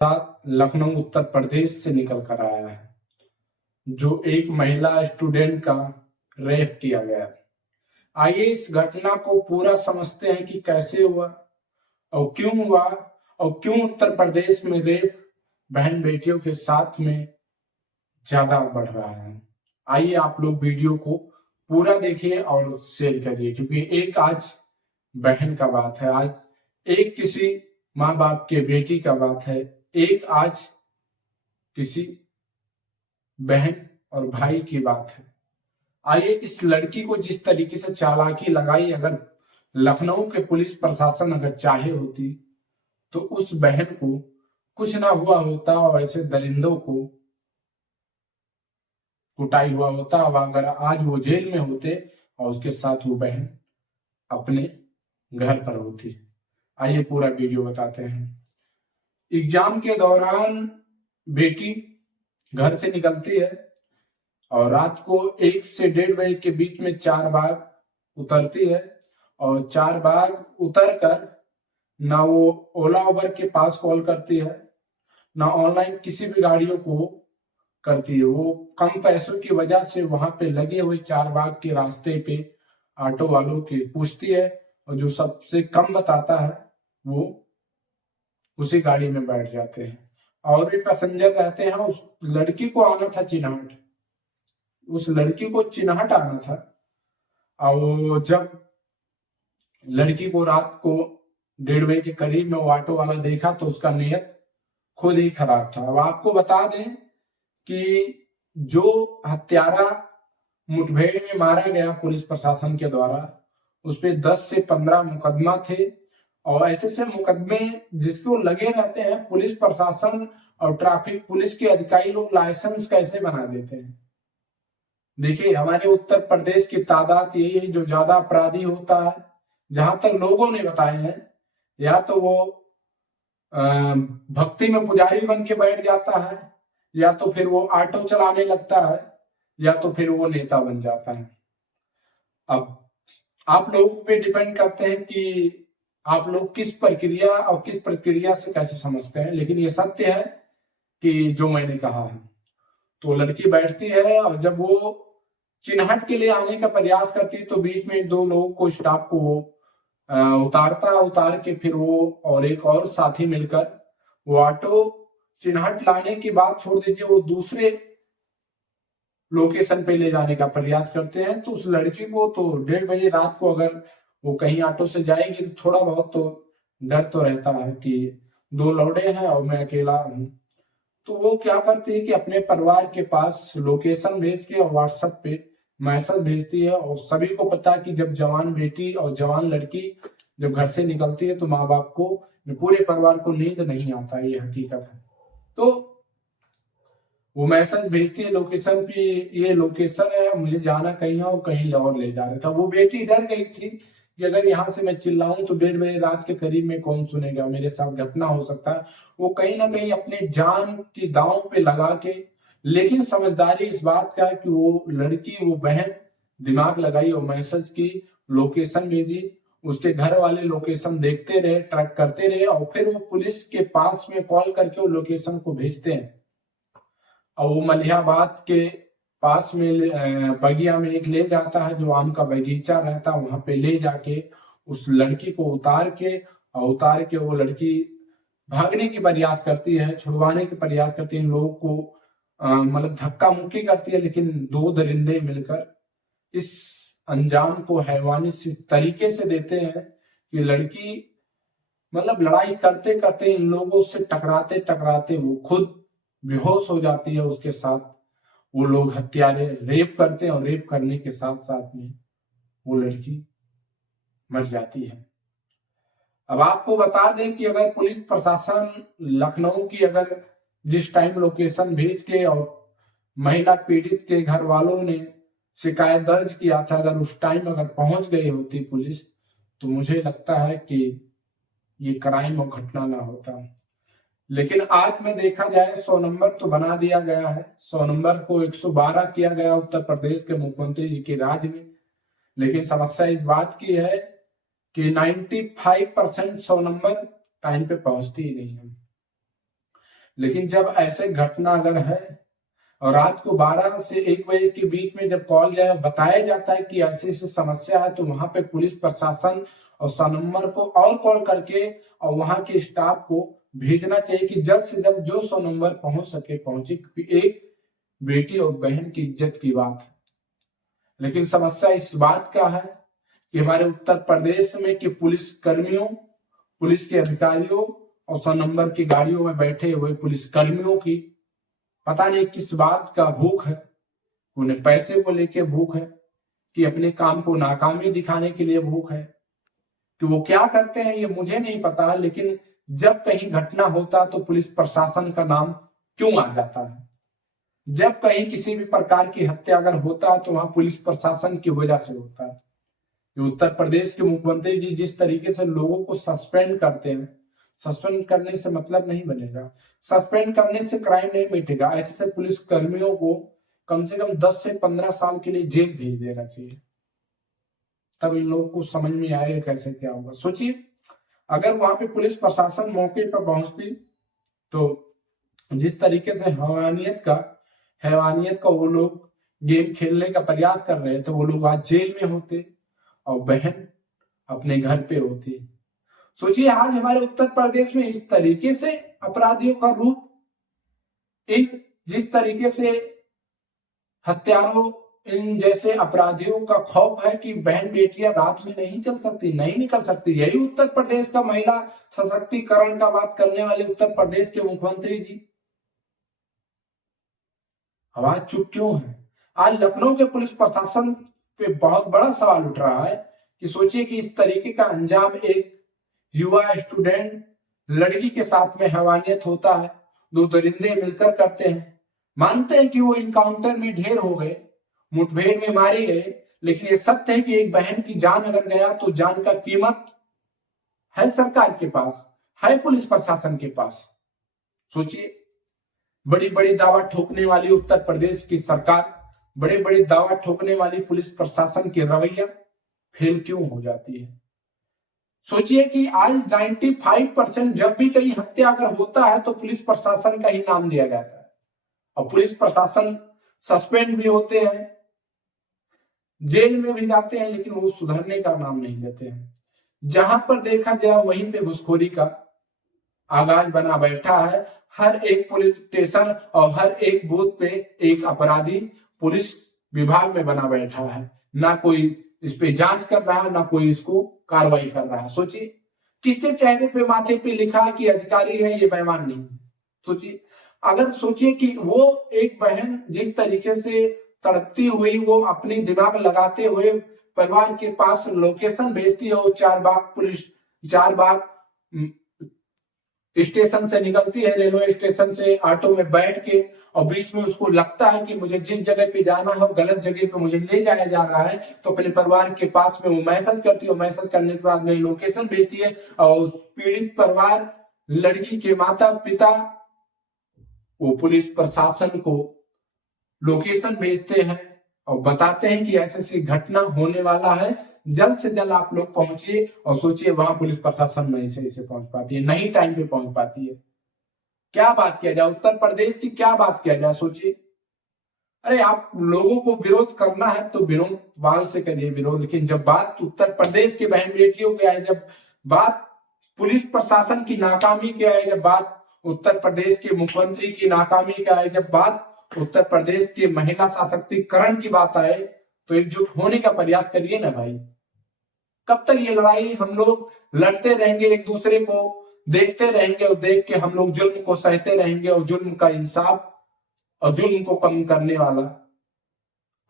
साथ लखनऊ उत्तर प्रदेश से निकल कर आया है, जो एक महिला स्टूडेंट का रेप किया गया। आइए इस घटना को पूरा समझते हैं कि कैसे हुआ और क्यों हुआ और क्यों उत्तर प्रदेश में रेप बहन बेटियों के साथ में ज्यादा बढ़ रहा है। आइए आप लोग वीडियो को पूरा देखिए और शेयर करिए, क्योंकि एक आज बहन का बात है, आज एक किसी माँ बाप के बेटी का बात है, एक आज किसी बहन और भाई की बात है। आइए इस लड़की को जिस तरीके से चालाकी लगाई, अगर लखनऊ के पुलिस प्रशासन अगर चाहे होती तो उस बहन को कुछ ना हुआ होता और ऐसे दरिंदों को कुटाई हुआ होता। और अगर आज वो जेल में होते और उसके साथ वो बहन अपने घर पर होती। आइए पूरा वीडियो बताते हैं। एग्जाम के दौरान बेटी घर से निकलती है और रात को 1 से 1:30 बजे के बीच में 4 बाग उतरती है और 4 बाग उतर कर ना वो ओला उबर के पास कॉल करती है, ना ऑनलाइन किसी भी गाड़ियों को करती है। वो कम पैसों की वजह से वहां पे लगे हुए 4 बाग के रास्ते पे ऑटो वालों की पूछती है और जो सबसे कम बताता है वो उसी गाड़ी में बैठ जाते हैं। और भी पैसेंजर रहते हैं। उस लड़की को आना था चिन्हट, उस लड़की को चिन्हट आना था। और जब लड़की को रात को 1:30 बजे के करीब में वो ऑटो वाला देखा तो उसका नियत खुद ही खराब था। अब आपको बता दें कि जो हत्यारा मुठभेड़ में मारा गया पुलिस प्रशासन के द्वारा, उस पे 10 से 15 मुकदमा थे और ऐसे मुकदमे जिसको लगे रहते हैं, पुलिस प्रशासन और ट्रैफिक पुलिस के अधिकारी लोग लाइसेंस कैसे बना देते हैं। देखिए हमारे उत्तर प्रदेश की तादाद यही है, जो ज्यादा अपराधी होता है, जहां तक लोगों ने बताए हैं, या तो वो भक्ति में पुजारी बन के बैठ जाता है, या तो फिर वो ऑटो चलाने लगता है, या तो फिर वो नेता बन जाता है। अब आप लोगों पे डिपेंड करते हैं कि आप लोग किस प्रक्रिया और किस प्रक्रिया से कैसे समझते हैं। लेकिन ये सत्य है कि जो मैंने कहा है, तो लड़की बैठती है और जब वो चिन्हट के लिए आने का प्रयास करती है तो बीच में 2 लोगों को, स्टाफ को वो उतार के फिर वो और एक और साथी मिलकर वो ऑटो चिन्हट लाने की बात छोड़ दीजिए, वो दूसरे लोकेशन पे ले जाने का प्रयास करते हैं। तो उस लड़की को तो 1:30 बजे रात को अगर वो कहीं ऑटो से जाएगी तो थोड़ा बहुत तो डर तो रहता है कि 2 लौड़े हैं और मैं अकेला हूं। तो वो क्या करती है कि अपने परिवार के पास लोकेशन भेज के और व्हाट्सएप पे मैसेज भेजती है। और सभी को पता है कि जब जवान बेटी और जवान लड़की जब घर से निकलती है तो माँ बाप को, पूरे परिवार को नींद नहीं आता, ये हकीकत है। तो वो मैसेज भेजती है लोकेशन पे, ये लोकेशन है, मुझे जाना कहीं और कहीं और ले जा रहा था। वो बेटी डर गई थी कि अगर यहाँ से मैं चिल्लाऊं तो 1:30 बजे रात के करीब में कौन सुनेगा, मेरे साथ घटना हो सकता है। वो कहीं ना कहीं अपने जान की दांव पे लगा के, लेकिन समझदारी इस बात का है कि वो लड़की, वो बहन दिमाग लगाई और मैसेज की, लोकेशन भेजी, उसके घर वाले लोकेशन देखते रहे, ट्रैक करते रहे और फिर वो पुलिस के पास में कॉल करके वो लोकेशन को भेजते हैं। और वो मलिहाबाद के पास में बगिया में एक ले जाता है, जो आम का बगीचा रहता है, वहां पे ले जाके उस लड़की को उतार के वो लड़की भागने की प्रयास करती है, छुड़वाने की प्रयास करती है। इन लोगों को मतलब धक्का मुक्की करती है, लेकिन 2 दरिंदे मिलकर इस अंजाम को हैवानी तरीके से देते हैं कि लड़की मतलब लड़ाई करते करते इन लोगों से टकराते टकराते वो खुद बेहोश हो जाती है। उसके साथ वो लोग हत्यारे रेप करते हैं और रेप करने के साथ साथ में वो लड़की मर जाती है। अब आपको बता दें कि अगर पुलिस प्रशासन लखनऊ की अगर जिस टाइम लोकेशन भेज के और महिला पीड़ित के घर वालों ने शिकायत दर्ज किया था, अगर उस टाइम अगर पहुंच गई होती पुलिस, तो मुझे लगता है कि ये क्राइम और घटना ना होता। लेकिन आज में देखा जाए 100 नंबर तो बना दिया गया है, 100 नंबर को 112 किया गया उत्तर प्रदेश के मुख्यमंत्री जी के राज में। लेकिन समस्या इस बात की है कि 95% 100 नंबर टाइम पे पहुंचती ही नहीं है। लेकिन जब ऐसे घटना अगर है और रात को 12 से 1 बजे के बीच में जब कॉल जाए बताया जाता है कि ऐसी ऐसी समस्या है, तो वहां पे पुलिस प्रशासन और 100 नंबर को और कॉल करके और वहां के स्टाफ को भेजना चाहिए कि जल्द से जल्द जो 100 नंबर पहुंच सके पहुंचे, क्योंकि एक बेटी और बहन की इज्जत की बात है। लेकिन समस्या इस बात का है कि हमारे उत्तर प्रदेश में कि पुलिस कर्मियों, पुलिस के अधिकारियों और 100 नंबर की गाड़ियों में बैठे हुए पुलिस कर्मियों की पता नहीं किस बात का भूख है। उन्हें पैसे को लेके भूख है कि अपने काम को नाकामी दिखाने के लिए भूख है, कि वो क्या करते हैं ये मुझे नहीं पता, लेकिन जब कहीं घटना होता तो पुलिस प्रशासन का नाम क्यों आ जाता है? जब कहीं किसी भी प्रकार की हत्या अगर होता है तो वहां पुलिस प्रशासन की वजह से होता है। उत्तर प्रदेश के मुख्यमंत्री जी जिस तरीके से लोगों को सस्पेंड करते हैं, सस्पेंड करने से मतलब नहीं बनेगा, सस्पेंड करने से क्राइम नहीं मिटेगा। ऐसे पुलिस कर्मियों को कम से कम 10 से 15 साल के लिए जेल भेज देना चाहिए, तब इन लोगों को समझ में आएगा कैसे क्या होगा। सोचिए अगर वहां पे पुलिस प्रशासन मौके पर पहुंचती तो जिस तरीके से हैवानियत का वो लोग गेम खेलने का प्रयास कर रहे थे, वो लोग आज जेल में होते और बहन अपने घर पे होती। सोचिए आज हमारे उत्तर प्रदेश में इस तरीके से अपराधियों का रूप, इन जिस तरीके से हत्यारों, इन जैसे अपराधियों का खौफ है कि बहन बेटियां रात में नहीं चल सकती, नहीं निकल सकती। यही उत्तर प्रदेश का महिला सशक्तिकरण का बात करने वाले उत्तर प्रदेश के मुख्यमंत्री जी आवाज चुप क्यों है? आज लखनऊ के पुलिस प्रशासन पे बहुत बड़ा सवाल उठ रहा है कि सोचिए कि इस तरीके का अंजाम एक युवा स्टूडेंट लड़की के साथ में हैवानियत होता है, दो दरिंदे मिलकर करते हैं। मानते हैं कि वो इनकाउंटर में ढेर हो गए, मुठभेड़ में मारे गए, लेकिन ये सत्य है कि एक बहन की जान अगर गया तो जान का कीमत है सरकार के पास, है पुलिस प्रशासन के पास। सोचिए बड़ी बड़ी दावा ठोकने वाली उत्तर प्रदेश की सरकार, बड़े बड़े दावा ठोकने वाली पुलिस प्रशासन की रवैया फेल क्यों हो जाती है? सोचिए कि आज 95% जब भी कहीं हत्या अगर होता है तो पुलिस प्रशासन का ही नाम दिया जाता है और पुलिस प्रशासन सस्पेंड भी होते हैं, जेल में भी जाते हैं, लेकिन वो सुधरने का नाम नहीं लेते हैं। जहां पर देखा जाए वहीं पे घुसखोरी का आगाज बना बैठा है। हर एक पुलिस स्टेशन और हर एक बूथ पे एक अपराधी पुलिस विभाग में बना बैठा है, ना कोई इस पे जांच कर रहा है, ना कोई इसको कार्रवाई कर रहा है। सोचिए किसके चेहरे पे माथे पे लिखा कि अधिकारी है, ये बेईमान नहीं। सोचिए अगर सोचिए कि वो एक बहन जिस तरीके से तड़पती हुई वो अपनी दिमाग लगाते हुए परिवार के पास लोकेशन भेजती है, वो चार बाग स्टेशन से निकलती है, रेलवे स्टेशन से ऑटो में बैठ के, और बीच में उसको लगता है कि मुझे जिस जगह पे जाना है गलत जगह पे मुझे ले जाया जा रहा है, तो अपने परिवार के पास में वो मैसेज करती है। मैसेज करने के बाद में लोकेशन भेजती है और पीड़ित परिवार, लड़की के माता पिता वो पुलिस प्रशासन को लोकेशन भेजते हैं और बताते हैं कि ऐसे ऐसी घटना होने वाला है, जल्द से जल्द आप लोग पहुंचिए। और सोचिए वहां पुलिस प्रशासन नहीं सही से पहुंच पाती है, नहीं टाइम पे पहुंच पाती है। क्या बात किया जाए उत्तर प्रदेश की, क्या बात किया जाए? सोचिए अरे आप लोगों को विरोध करना है तो विरोध वाल से करिए विरोध, लेकिन जब बात उत्तर प्रदेश के बहन बेटियों की आए, जब बात पुलिस प्रशासन की नाकामी की आए, जब बात उत्तर प्रदेश के मुख्यमंत्री की नाकामी की आए, जब बात उत्तर प्रदेश के महिला सशक्तिकरण की बात आए, तो एकजुट होने का प्रयास करिए ना भाई। कब तक ये लड़ाई हम लोग लड़ते रहेंगे, एक दूसरे को देखते रहेंगे और देख के हम लोग जुल्म को सहते रहेंगे, और जुल्म का इंसाफ और जुल्म को कम करने वाला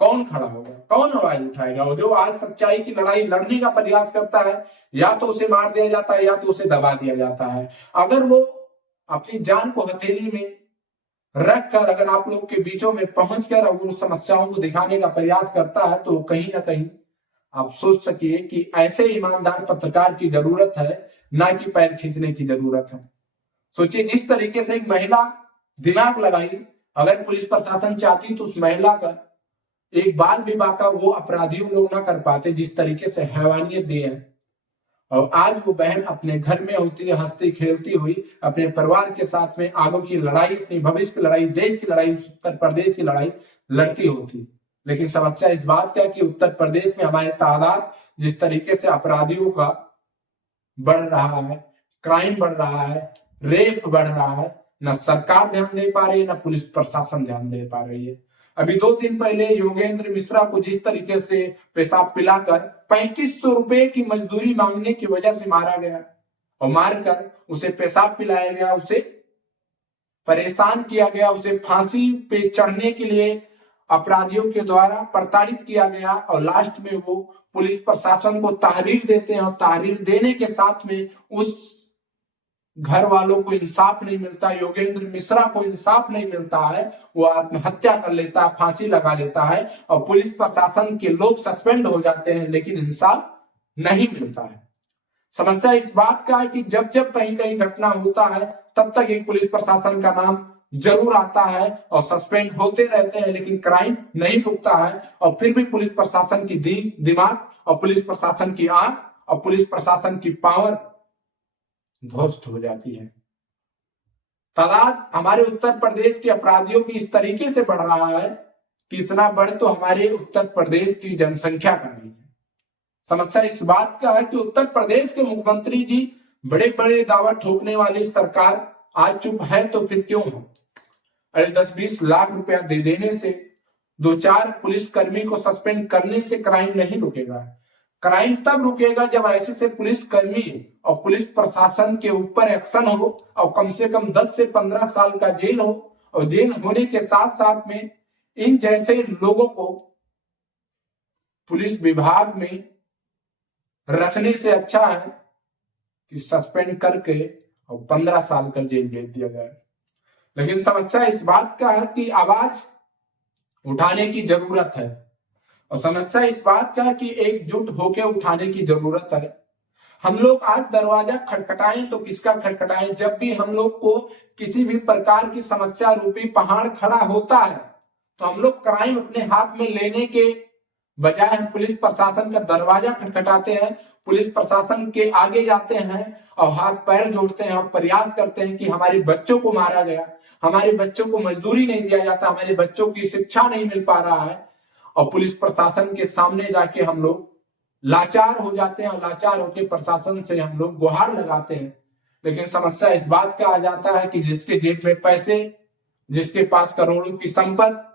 कौन खड़ा होगा, कौन आवाज उठाएगा? और जो आज सच्चाई की लड़ाई लड़ने का प्रयास करता है, या तो उसे मार दिया जाता है या तो उसे दबा दिया जाता है। अगर वो अपनी जान को हथेली में रख कर अगर आप लोग के बीचों में पहुंच कर उन समस्याओं को दिखाने का प्रयास करता है, तो कहीं ना कहीं आप सोच सकिए कि ऐसे ईमानदार पत्रकार की जरूरत है, ना कि पैर खींचने की जरूरत है। सोचिए जिस तरीके से एक महिला दिमाग लगाई, अगर पुलिस प्रशासन चाहती तो उस महिला का एक बाल विवाह का वो अपराधियों लोग ना कर पाते, जिस तरीके से हैवानियत दिए हैं। और आज वो बहन अपने घर में होती है, हंसती खेलती हुई अपने परिवार के साथ में आगे की लड़ाई, अपनी भविष्य की लड़ाई, देश की लड़ाई, उत्तर प्रदेश की लड़ाई लड़ती होती। लेकिन समस्या इस बात का कि उत्तर प्रदेश में हमारे तादाद जिस तरीके से अपराधियों का बढ़ रहा है, क्राइम बढ़ रहा है, रेप बढ़ रहा है, न सरकार ध्यान दे पा रही है, न पुलिस प्रशासन ध्यान दे पा रही है। अभी 2 दिन पहले योगेंद्र मिश्रा को जिस तरीके से पेशाब पिलाकर 3500 रुपए की मजदूरी मांगने की वजह से मारा गया और मारकर उसे पेशाब पिलाया गया, उसे परेशान किया गया, उसे फांसी पे चढ़ने के लिए अपराधियों के द्वारा प्रताड़ित किया गया और लास्ट में वो पुलिस प्रशासन को तहरीर देते हैं और तहरीर देने के साथ में उस घर वालों को इंसाफ नहीं मिलता, योगेंद्र मिश्रा को इंसाफ नहीं मिलता है, वो आत्महत्या कर लेता है, फांसी लगा लेता है और पुलिस प्रशासन के लोग सस्पेंड हो जाते हैं, लेकिन इंसाफ नहीं मिलता है। समस्या इस बात का है कि जब जब कहीं कहीं घटना होता है तब तक एक पुलिस प्रशासन का नाम जरूर आता है और सस्पेंड होते रहते हैं, लेकिन क्राइम नहीं रुकता है और फिर भी पुलिस प्रशासन की दिमाग और पुलिस प्रशासन की आंख और पुलिस प्रशासन की पावर ध्वस्त हो जाती है। तादाद हमारे उत्तर प्रदेश के अपराधियों की इस तरीके से बढ़ रहा है कि इतना बढ़ तो हमारे उत्तर प्रदेश की जनसंख्या का नहीं है। समस्या इस बात का है कि उत्तर प्रदेश के मुख्यमंत्री जी बड़े बड़े दावा ठोकने वाली सरकार आज चुप है तो फिर क्यों है? अरे 10-20 लाख रुपया दे देने से, 2-4 पुलिसकर्मी को सस्पेंड करने से क्राइम नहीं रुकेगा। क्राइम तब रुकेगा जब ऐसे से पुलिसकर्मी और पुलिस प्रशासन के ऊपर एक्शन हो और कम से कम 10 से 15 साल का जेल हो और जेल होने के साथ साथ में इन जैसे लोगों को पुलिस विभाग में रखने से अच्छा है कि सस्पेंड करके और 15 साल का जेल भेज दिया जाए। लेकिन समस्या इस बात का है कि आवाज उठाने की जरूरत है और समस्या इस बात का है कि एकजुट होकर उठाने की जरूरत है। हम लोग आज दरवाजा खटखटाएं तो किसका खटखटाएं? जब भी हम लोग को किसी भी प्रकार की समस्या रूपी पहाड़ खड़ा होता है तो हम लोग क्राइम अपने हाथ में लेने के बजाय हम पुलिस प्रशासन का दरवाजा खटखटाते हैं, पुलिस प्रशासन के आगे जाते हैं और हाथ पैर जोड़ते हैं और प्रयास करते हैं कि हमारे बच्चों को मारा गया, हमारे बच्चों को मजदूरी नहीं दिया जाता, हमारे बच्चों की शिक्षा नहीं मिल पा रहा है और पुलिस प्रशासन के सामने जाके हम लोग लाचार हो जाते हैं और लाचार होकर प्रशासन से हम लोग गुहार लगाते हैं। लेकिन समस्या इस बात का आ जाता है कि जिसके जेब में पैसे, जिसके पास करोड़ों की संपत्ति,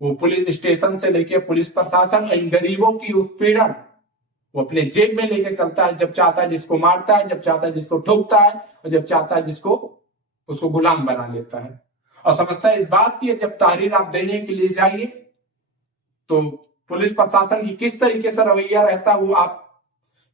वो पुलिस स्टेशन से लेके पुलिस प्रशासन इन गरीबों की उत्पीड़न वो अपने जेब में लेके चलता है। जब चाहता है जिसको मारता है, जब चाहता है जिसको ठोकता है और जब चाहता है जिसको उसको गुलाम बना लेता है। और समस्या इस बात की है जब तहरीर आप देने के लिए जाइए तो पुलिस प्रशासन की किस तरीके से रवैया रहता है वो आप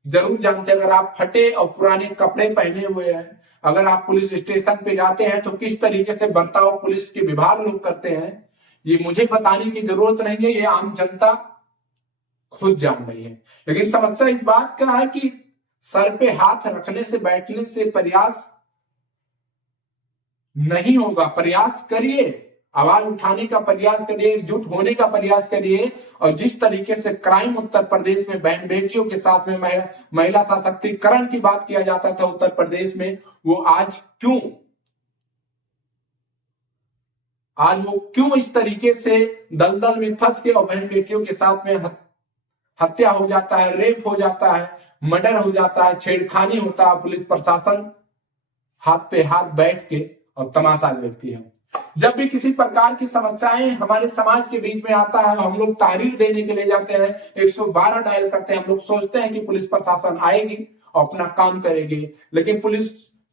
जरूर जानते हैं। अगर आप फटे और पुराने कपड़े पहने हुए हैं, अगर आप पुलिस स्टेशन पे जाते हैं तो किस तरीके से बर्ताव पुलिस के विभाग लोग करते हैं, ये मुझे बताने की जरूरत नहीं है, ये आम जनता खुद जान रही है। लेकिन समस्या इस बात का है कि सर पे हाथ रखने से, बैठने से प्रयास नहीं होगा। प्रयास करिए, आवाज उठाने का प्रयास करिए, एकजुट होने का प्रयास करिए। और जिस तरीके से क्राइम उत्तर प्रदेश में बहन बेटियों के साथ में महिला सशक्तिकरण की बात किया जाता था उत्तर प्रदेश में, वो आज क्यों इस तरीके से दलदल में फंस के और बहन बेटियों के साथ में हत्या हो जाता है, रेप हो जाता है, मर्डर हो जाता है, छेड़खानी होता है। पुलिस प्रशासन हाथ पे हाथ बैठ के और तमाशा देखती है। जब भी किसी प्रकार की समस्याएं हमारे समाज के बीच में आता है, हम लोग तहरीर देने के लिए जाते हैं, 112 डायल करते हैं, हम लोग सोचते हैं कि पुलिस प्रशासन आएगी और अपना काम करेगी। लेकिन पुलिस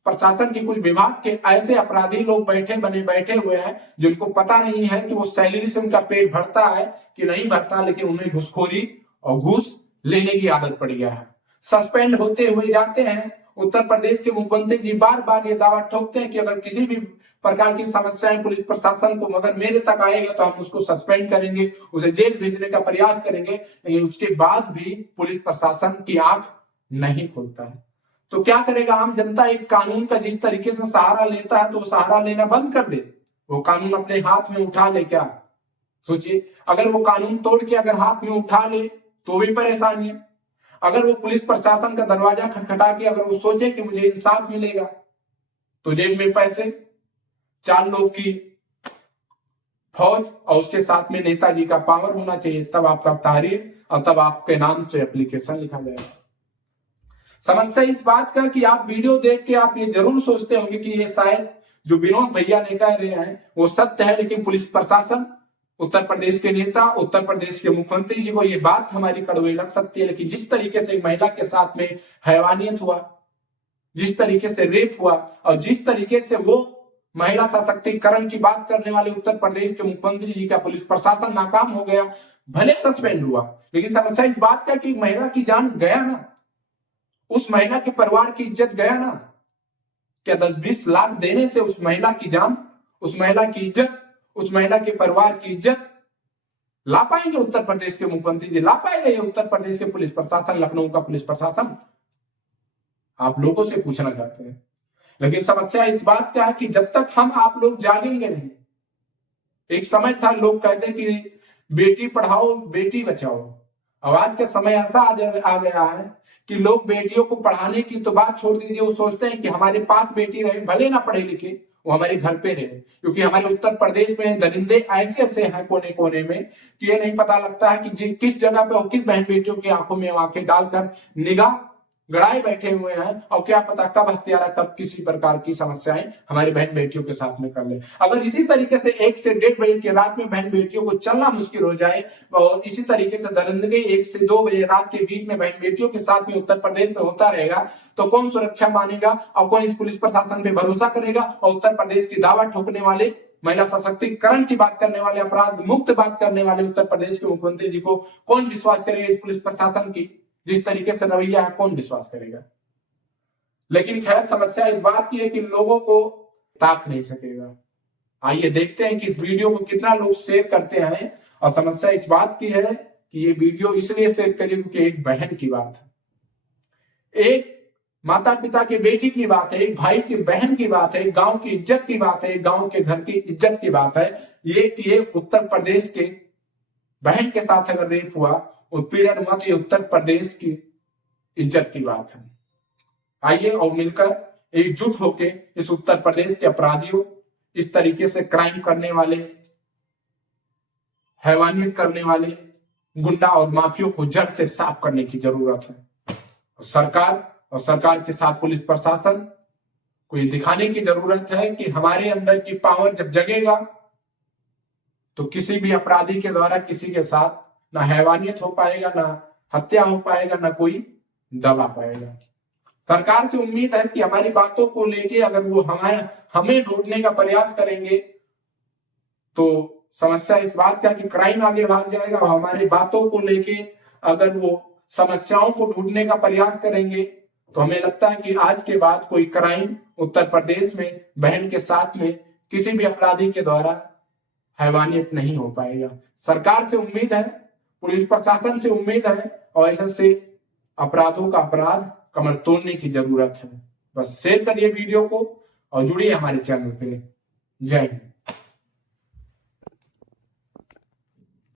प्रशासन के कुछ विभाग के ऐसे अपराधी लोग बैठे हुए हैं जिनको पता नहीं है कि वो सैलरी से उनका पेट भरता है कि नहीं भरता, लेकिन उन्हें घूसखोरी और घूस लेने की आदत पड़ गया है। सस्पेंड होते हुए जाते हैं। उत्तर प्रदेश के मुख्यमंत्री जी बार बार ये दावा ठोकते हैं कि अगर किसी भी प्रकार की समस्याएं पुलिस प्रशासन को अगर मेरे तक आएगा तो हम उसको सस्पेंड करेंगे, उसे जेल भेजने का प्रयास करेंगे। लेकिन उसके बाद भी पुलिस प्रशासन की आंख नहीं खुलता है। तो क्या करेगा आम जनता? एक कानून का जिस तरीके से सहारा लेता है तो सहारा लेना बंद कर दे, वो कानून अपने हाथ में उठा ले। क्या सोचिए, अगर वो कानून तोड़ के अगर हाथ में उठा ले तो भी परेशानी है। अगर वो पुलिस प्रशासन का दरवाजा खटखटा के अगर वो सोचे कि मुझे इंसाफ मिलेगा, तो जेब में पैसे, 4 लोग की फौज और उसके साथ में नेताजी का पावर होना चाहिए, तब आपका तहरीर और तब आपके नाम से एप्लीकेशन लिखा जाएगा। समस्या इस बात का कि आप वीडियो देख के आप ये जरूर सोचते होंगे कि ये शायद जो विनोद भैया ने कह रहे हैं वो सत्य है, लेकिन पुलिस प्रशासन, उत्तर प्रदेश के नेता, उत्तर प्रदेश के मुख्यमंत्री जी को ये बात हमारी कड़वी लग सकती है, लेकिन जिस तरीके से एक महिला के साथ में हैवानियत हुआ, जिस तरीके से रेप हुआ और जिस तरीके से वो महिला सशक्तिकरण की बात करने वाले उत्तर प्रदेश के मुख्यमंत्री जी का पुलिस प्रशासन नाकाम हो गया, भले सस्पेंड हुआ, लेकिन समस्या इस बात का कि महिला की जान गया ना, उस महिला के परिवार की इज्जत गया ना। क्या 10-20 लाख देने से उस महिला की जान, उस महिला की इज्जत, उस महिला के परिवार की इज्जत ला पाएंगे उत्तर प्रदेश के मुख्यमंत्री जी? ला पाएंगे ये उत्तर प्रदेश के पुलिस प्रशासन, लखनऊ का पुलिस प्रशासन? आप लोगों से पूछना चाहते हैं। लेकिन समस्या इस बात का है कि जब तक हम आप लोग जागेंगे नहीं, एक समय था लोग कहते कि बेटी पढ़ाओ बेटी बचाओ, अब आज का समय ऐसा आ गया है कि लोग बेटियों को पढ़ाने की तो बात छोड़ दीजिए, वो सोचते हैं कि हमारे पास बेटी रहे, भले ना पढ़े लिखे, वो हमारे घर पे रहे, क्योंकि हमारे उत्तर प्रदेश में दरिंदे ऐसे ऐसे हैं कोने कोने में कि ये नहीं पता लगता है कि किस जगह पे और किस बहन बेटियों की आंखों में आंखें डालकर निगाह गड़ाए बैठे हुए हैं, और क्या पता कब हत्यारा, कब किसी प्रकार की समस्याएं हमारी बहन बेटियों के साथ में कर ले। अगर इसी तरीके से 1 से 1:30 बजे की रात में बहन बेटियों को चलना मुश्किल हो जाए और इसी तरीके से दरिंदगी 1 से 2 बजे रात के बीच में बहन बेटियों के साथ में उत्तर प्रदेश में होता रहेगा, तो कौन सुरक्षा मानेगा और कौन इस पुलिस प्रशासन पे भरोसा करेगा? और उत्तर प्रदेश की दावा ठोकने वाले, महिला सशक्तिकरण की बात करने वाले, अपराध मुक्त बात करने वाले उत्तर प्रदेश के मुख्यमंत्री जी को कौन विश्वास करेगा? इस पुलिस प्रशासन की जिस तरीके से रवैया है, कौन विश्वास करेगा? लेकिन खैर समस्या इस बात की है कि लोगों को ताक नहीं सकेगा। आइए देखते हैं कि इस वीडियो को कितना लोग शेयर करते हैं। और समस्या इस बात की है कि ये वीडियो इसलिए शेयर करिए क्योंकि एक बहन की बात है, एक माता पिता के बेटी की बात है, एक भाई की बहन की बात है, एक गांव की इज्जत की बात है, एक गांव के घर की इज्जत की बात है। ये उत्तर प्रदेश के बहन के साथ अगर रेप हुआ, उत्पीड़न हुआ, तो ये उत्तर प्रदेश की इज्जत की बात है। आइए और मिलकर एकजुट होके इस उत्तर प्रदेश के अपराधियों, इस तरीके से क्राइम करने वाले, हैवानियत करने वाले गुंडा और माफियों को जड़ से साफ करने की जरूरत है। सरकार के साथ पुलिस प्रशासन को ये दिखाने की जरूरत है कि हमारे अंदर की पावर जब जगेगा तो किसी भी अपराधी के द्वारा किसी के साथ ना हैवानियत हो पाएगा, ना हत्या हो पाएगा, ना कोई दबा पाएगा। सरकार से उम्मीद है कि हमारी बातों को लेके अगर वो हमें ढूंढने का प्रयास करेंगे तो समस्या इस बात का कि क्राइम आगे भाग जाएगा, और हमारी बातों को लेके अगर वो समस्याओं को ढूंढने का प्रयास करेंगे तो हमें लगता है कि आज के बाद कोई क्राइम उत्तर प्रदेश में बहन के साथ में किसी भी अपराधी के द्वारा हैवानियत नहीं हो पाएगा। सरकार से उम्मीद है, पुलिस प्रशासन से उम्मीद है, और ऐसे अपराधों का अपराध कमर तोड़ने की जरूरत है। बस शेयर करिए वीडियो को और जुड़िए हमारे चैनल पे। जय हिंद।